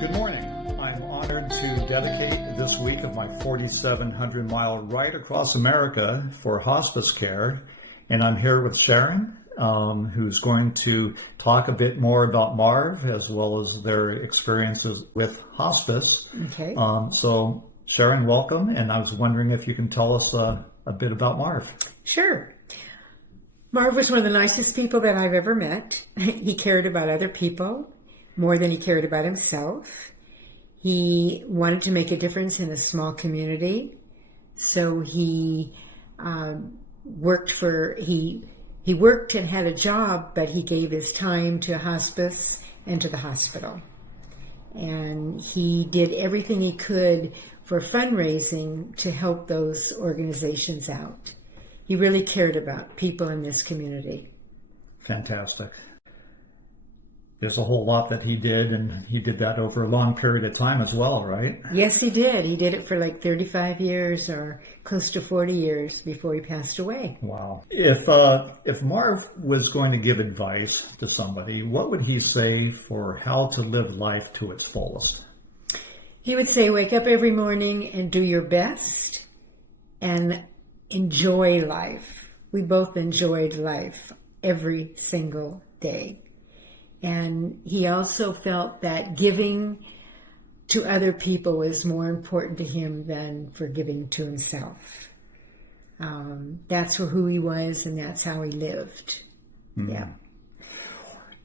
Good morning. I'm honored to dedicate this week of my 4,700-mile ride across America for hospice care. And I'm here with Sharon, who's going to talk a bit more about Marv as well as their experiences with hospice. Okay. So Sharon, welcome. And I was wondering if you can tell us a bit about Marv. Sure. Marv was one of the nicest people that I've ever met. He cared about other people more than he cared about himself. He wanted to make a difference in a small community. So he worked and had a job, but he gave his time to hospice and to the hospital. And he did everything he could for fundraising to help those organizations out. He really cared about people in this community. Fantastic. There's a whole lot that he did, and he did that over a long period of time as well, right? Yes, he did. He did it for like 35 years or close to 40 years before he passed away. Wow. If Marv was going to give advice to somebody, what would he say for how to live life to its fullest? He would say, wake up every morning and do your best and enjoy life. We both enjoyed life every single day. And he also felt that giving to other people was more important to him than for giving to himself. That's who he was, and that's how he lived. Mm-hmm. Yeah.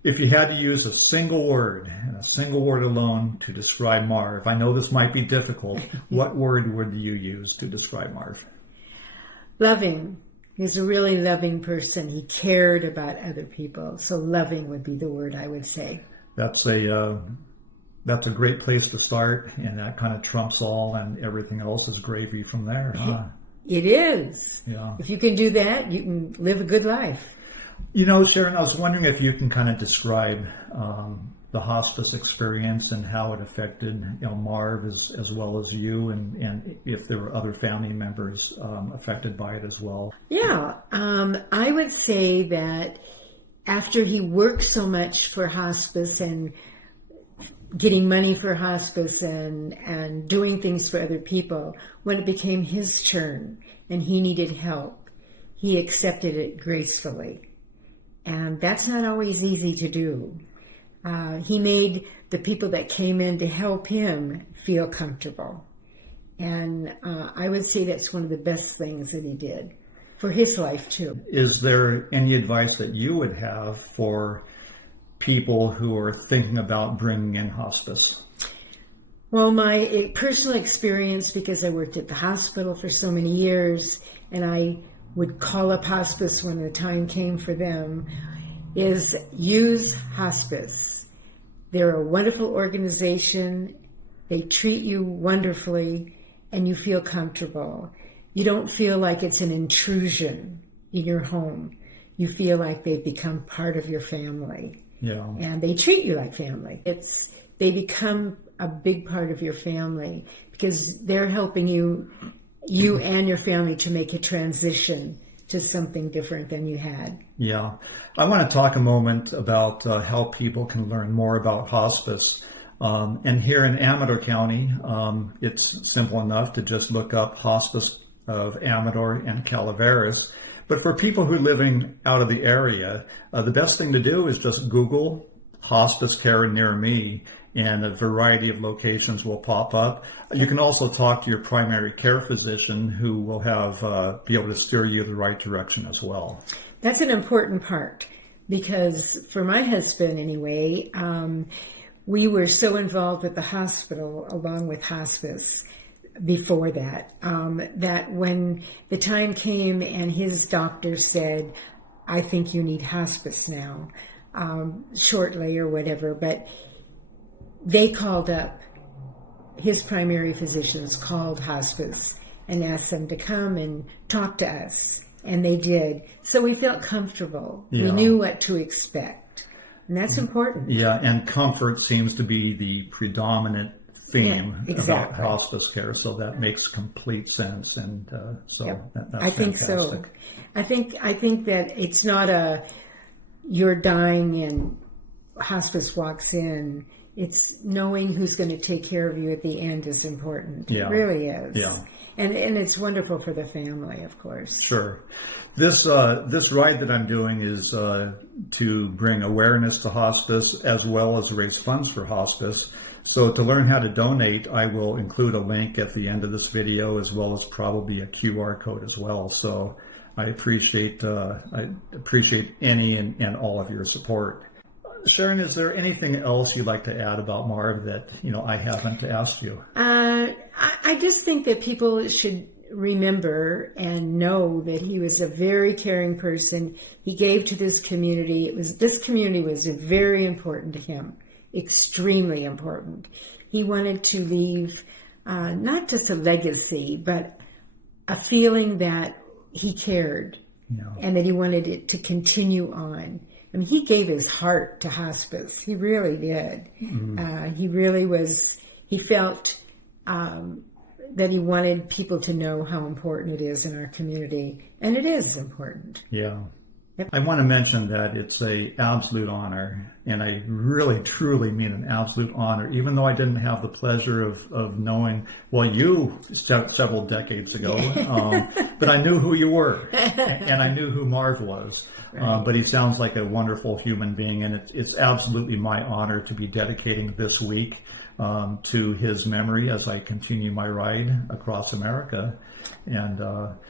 If you had to use a single word, and a single word alone, to describe Marv, I know this might be difficult, what word would you use to describe Marv? Loving. He's a really loving person. He cared about other people. So loving would be the word I would say. That's a great place to start, and that kind of trumps all, and everything else is gravy from there. Huh? It is. Yeah. If you can do that, you can live a good life. You know, Sharon, I was wondering if you can kind of describe the hospice experience and how it affected, Marv as well as you, and if there were other family members affected by it as well. Yeah, I would say that after he worked so much for hospice and getting money for hospice and doing things for other people, when it became his turn and he needed help, he accepted it gracefully. And that's not always easy to do. He made the people that came in to help him feel comfortable. And I would say that's one of the best things that he did for his life, too. Is there any advice that you would have for people who are thinking about bringing in hospice? Well, my personal experience, because I worked at the hospital for so many years, and I would call up hospice when the time came for them, is use hospice. They're a wonderful organization. They treat you wonderfully, and you feel comfortable. You don't feel like it's an intrusion in your home. You feel like they've become part of your family. Yeah. And they treat you like family. They become a big part of your family because they're helping you and your family to make a transition to something different than you had. Yeah. I want to talk a moment about how people can learn more about hospice. And here in Amador County, it's simple enough to just look up Hospice of Amador and Calaveras. But for people who are living out of the area, the best thing to do is just Google hospice care near me, and a variety of locations will pop up. You can also talk to your primary care physician, who will be able to steer you the right direction as well. That's an important part, because for my husband anyway, we were so involved with the hospital along with hospice before that, that when the time came and his doctor said, I think you need hospice now, shortly or whatever, but they called up, his primary physicians called hospice and asked them to come and talk to us. And they did. So we felt comfortable. Yeah. We knew what to expect. And that's important. Yeah, and comfort seems to be the predominant theme about hospice care. So that makes complete sense. And that's I think fantastic. So. I think that it's not you're dying and hospice walks in. it's knowing who's going to take care of you at the end is important. Yeah. It really is. Yeah. And it's wonderful for the family, of course. Sure. This ride that I'm doing is to bring awareness to hospice as well as raise funds for hospice. So to learn how to donate, I will include a link at the end of this video, as well as probably a QR code as well. So I appreciate any and all of your support. Sharon, is there anything else you'd like to add about Marv that I haven't asked you? I just think that people should remember and know that he was a very caring person. He gave to this community. This community was very important to him, extremely important. He wanted to leave not just a legacy, but a feeling that he cared, and that he wanted it to continue on. I mean, he gave his heart to hospice. He really did. Mm-hmm. He really was. He felt that he wanted people to know how important it is in our community, and it is important. Yeah. Yep. I want to mention that it's an absolute honor, and I really, truly mean an absolute honor, even though I didn't have the pleasure of knowing, you several decades ago, but I knew who you were, and I knew who Marv was. Right. But he sounds like a wonderful human being, and it's absolutely my honor to be dedicating this week to his memory as I continue my ride across America. And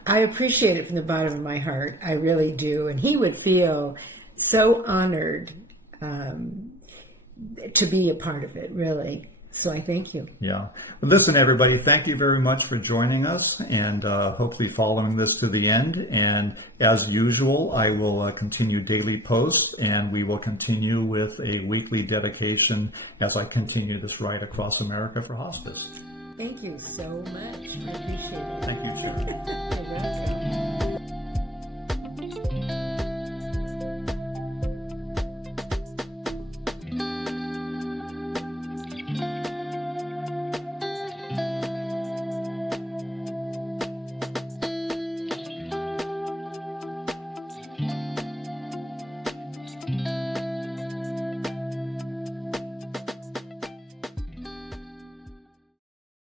I appreciate it from the bottom of my heart. I really do. And he would feel so honored to be a part of it, really. So I thank you. Yeah. Well, listen, everybody, thank you very much for joining us, and hopefully following this to the end. And as usual, I will continue daily posts, and we will continue with a weekly dedication as I continue this ride across America for hospice. Thank you so much. I appreciate it. Thank you, Sharon.